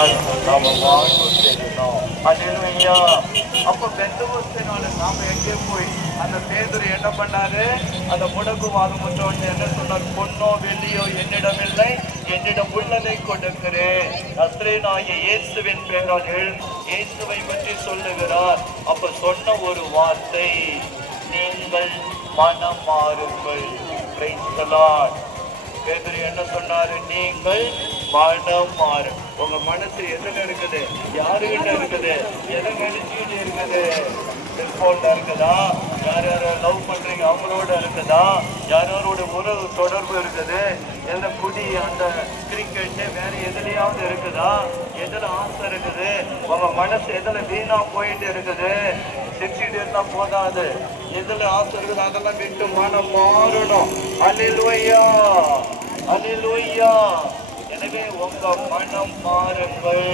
நாம வாழ்வு செய்யணும். அல்லேலூயா. அப்ப பெந்தகோஸ்தேனால நாம எங்கே போய் அந்த பேதுரு என்ன பண்ணாரு? அந்த முடக்குவாதம் முற்றவன் என்ன சொன்னார்? பொன்னோ வெள்ளியோ என்னிடமில்லை, என்னிடம் உள்ளதை கொடுக்கிறேன். நசரேயனாகிய இயேசுவின் பெயரால் இயேசுவை பற்றி சொல்லுகிறார். அப்ப சொன்ன ஒரு வார்த்தை, நீங்கள் மனம் மாறுங்கள். Praise the Lord. பேதுரு என்ன சொன்னாரு? நீங்கள் மனம் மாறு. உங்க மனசு எதுல இருக்குது? யாருகிட்ட இருக்குது? எதை நினைச்சுட்டு இருக்குது? செல்போன்ல இருக்குதா? யார் யார லவ் பண்றீங்க அவங்களோட இருக்குதா? யாரோட உறவு தொடர்பு இருக்குது? எந்த குடி, அந்த கிரிக்கெட், வேற எதுலையாவது இருக்குதா? எதுல ஆசை இருக்குது? உங்க மனசு எதுல வீணா போயிட்டு இருக்குது? சிரிச்சுட்டு இருந்தா போதாது. எதுல ஆசை இருக்குது அதெல்லாம் விட்டு மனம் மாறணும். அல்லேலூயா, அல்லேலூயா. எனவே உங்க மனம் மாறுங்கள்.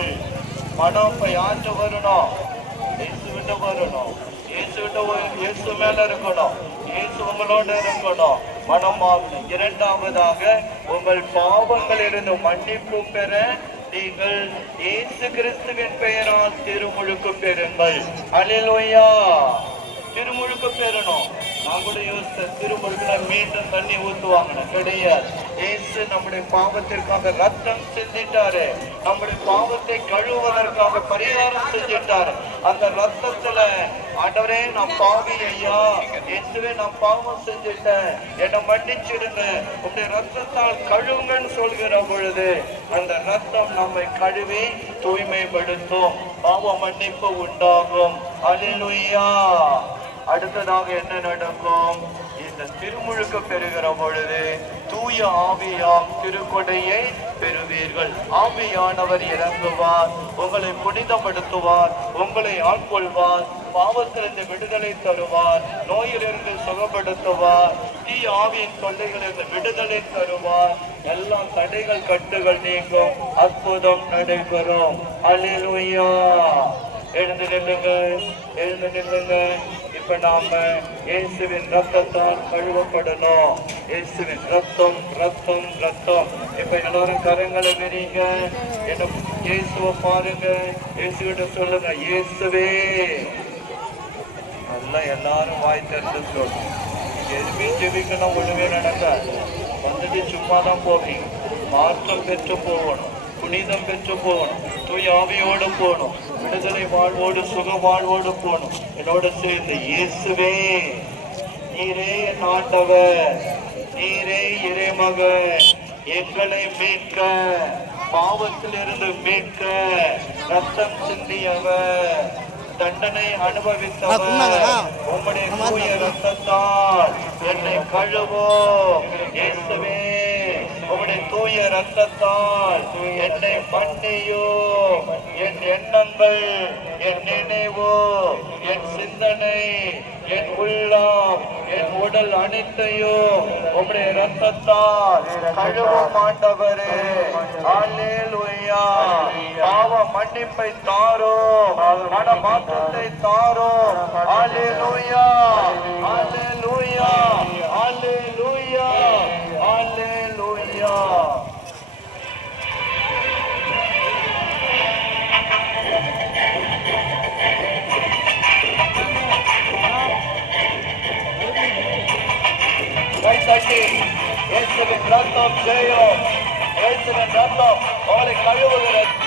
மனம் இப்ப யார்கிட்ட வரணும்? இயேசுவிட்ட வரணும். இயேசு மேல இருக்கணும். இயேசு உங்களோட இருக்கணும். மனம் மாறணும். இரண்டாவதாக, உங்கள் பாவங்கள் இருந்து மன்னிப்பு பெற நீங்கள் இயேசு கிறிஸ்துவின் பெயரால் திருமுழுக்கு பெறுங்கள். அல்லேலூயா. திருமுழுக்கு பெறணும். நான் கூட யோசித்த, திருமுழுக்குல மீண்டும் தண்ணி ஊத்துவாங்கன்னு கிடையாது. இயேசு நம்முடைய பாவத்திற்காக ரத்தம் செஞ்சிட்டாரு. நம்முடைய பாவத்தை கழுவுவதற்காக பரிகாரம் செஞ்சிட்டாரு. அந்த ரத்தத்துல, ஆண்டவரே நான் பாவி ஐயா, இயேசுவே நான் பாவம் செஞ்சிட்டேன், என்னை மன்னிச்சிடுங்க, உங்களுடைய ரத்தத்தால் கழுவுங்கன்னு சொல்கிற பொழுது அந்த ரத்தம் நம்மை கழுவி தூய்மைப்படுத்தும். பாவ மன்னிப்பு உண்டாகும். அல்லேலூயா. அடுத்ததாக என்ன நடக்கும்? இந்த திருமுழுக்கு பெறுகிற பொழுது தூய ஆவியாம் திருக்கொடையை பெறுவீர்கள். ஆவியானவர் இறங்குவார், உங்களை புனிதப்படுத்துவார், உங்களை ஆட்கொள்வார், பாவத்திலிருந்து விடுதலை தருவார், நோயிலிருந்து சுகப்படுத்துவார், தீ ஆவியின் தொல்லைகளிலிருந்து விடுதலை தருவார். எல்லா தடைகள் கட்டுகள் நீங்கும். அற்புதம் நடைபெறும். அல்லேலூயா. எழுந்து நில்லுங்க, எழுந்து நில்லுங்க. இப்ப நாம இயேசுவின் ரத்தத்தால் கழுவப்படணும். இயேசுவின் ரத்தம், ரத்தம், ரத்தம். இப்ப எல்லாரும் கரங்களை விரிங்க. என்ன இயேசுவை பாருங்க. இயேசுகிட்ட சொல்லுங்க, இயேசுவே. நல்லா எல்லாரும் வாய் திறந்து சொல்லணும். எதுவுமே ஜெபிக்கணும், ஒண்ணுமே நடக்காது. வந்துட்டு சும்மா தான் போவீங்க. மாற்றம் பெற்று போகணும், புனிதம் பெற்று போகணும், தூய ஆவியோடு போகணும், விடுதலை வாழ்வோடு சுக வாழ்வோடு போகணும். என்னோட சேர்ந்து, இயேசுவே நீரே என் ஆண்டவர், நீரே இறைமகன், எங்களை மீட்க, பாவத்திலிருந்து மீட்க ரத்தம் சிந்தியவர், தண்டனை அனுபவித்தவர், உம்முடைய தூய ரத்தத்தால் என்னை கழுவோ. இயேசுவே, உம்முடைய தூய ரத்தத்தால் என்னை மன்னியோ. என் எண்ணங்கள், என் நினைவோ, என் சிந்தனை, என் உள்ளம், என் உடல் அனைத்தையும் உம்முடைய ரத்தத்தால் கழுவும் ஆண்டவரே. அல்லேலூயா. பாவ மன்னிப்பை தாரோ, மன மாற்றத்தை தாரோ. அல்லேலூயா, அல்லேலூயா, அல்லேலூயா, அல்லேலூயா. கைத்தட்டி, இயேசுவின் ரத்தம் ஜெயம். இயேசுவின் ரத்தம் அவளை கழுவுகிறது.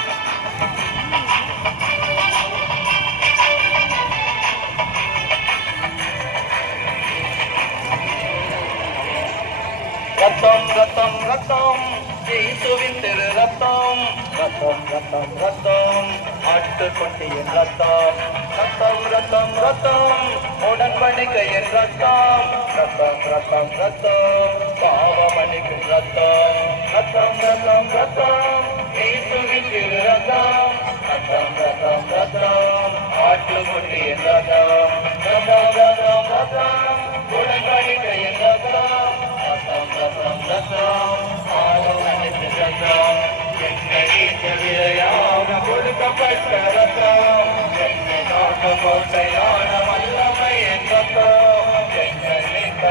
ரத்தம், ரத்தம், ரத்தம், இயேசுவின் திரு ரத்தம். ரத்தம், ரத்தம், ரத்தம், ஆட்டுக்குட்டியின் ரத்தம். ரத்தம், ரத்தம், ரத்தம், உடன்படிக்கையின் ரத்தம். ரத்தம், ரத்தம், ரத்தம், பாவமன்னிப்பின் ரத்தம். ரத்தம், ரத்தம், ரத்தம், இயேசுவின் திரு ரத்தம். ரத்தம், ரத்தம், ரத்தம், ஆட்டுக்குட்டியின் ரத்தம். ரத்தம், ரத்தம், ரத்தம், உடன்படிக்கையின் ரத்தம். ரத்தம், ரத்தம், ரத்தம், பாவமன்னிப்பின் ரத்தம். என்னை விலையாக கொடுக்கப்பட்ட ரத்தம். என்னை காக்க கோட்டையான வல்லமை என் ரத்தம். என்னை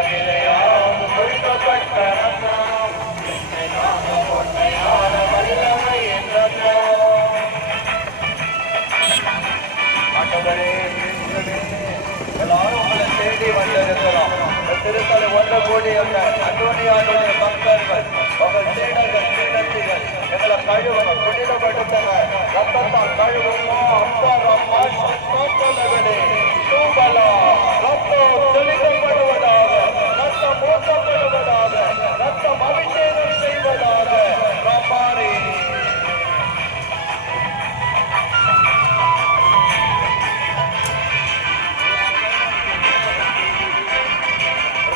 விலையாக கொடுக்கப்பட்ட ரத்தம். என்னை காக்க கோட்டையான வல்லமை என் ரத்தம். திருத்தலை ஒன்று கூடியுள்ள அந்தோனியாருடைய பக்தர்கள் உங்கள் சீடர்கள் சீடத்திகள் எங்களை கழுவுங்க புனிதப்படுத்துங்க ரத்தத்தால் கழுவுமா அம்பாரம்மா சிஸ்தோத்தலகளே தூங்கலா ரத்தம் தெளிக்கப்படுவதாக ரத்தம் ஊற்றப்படுவதாக ரத்தம் அபிஷேகம் செய்வதாக ரப்பாரி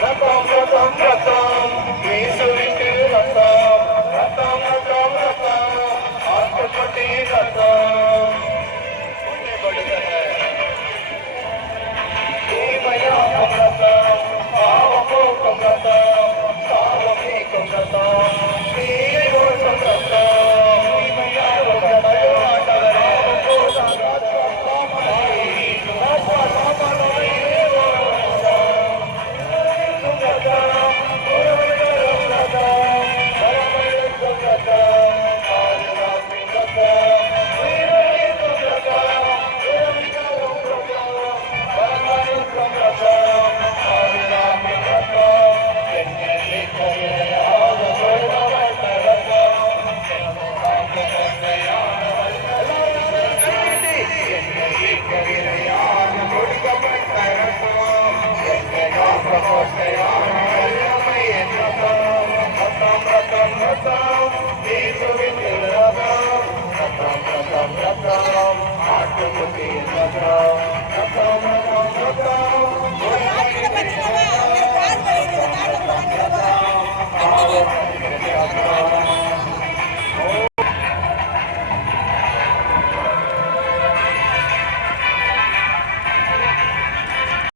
ரத்தம் ரத்தம் ரத்தம் இயேசுவின் திரு ரத்தம் ரத்தம் ரத்தம் ரத்தம் ஆட்டுக்குட்டி ரத்தம் தீமையாக்கும் ரத்தம் பாவம் போக்கும் ரத்தம் பாவம் நீக்கும் ரத்தம் தீயை ஓட்டும் ரத்தம் தீமையாக்கும் ரத்தம் ஆண்டவரே Ratan, ratan, ratan,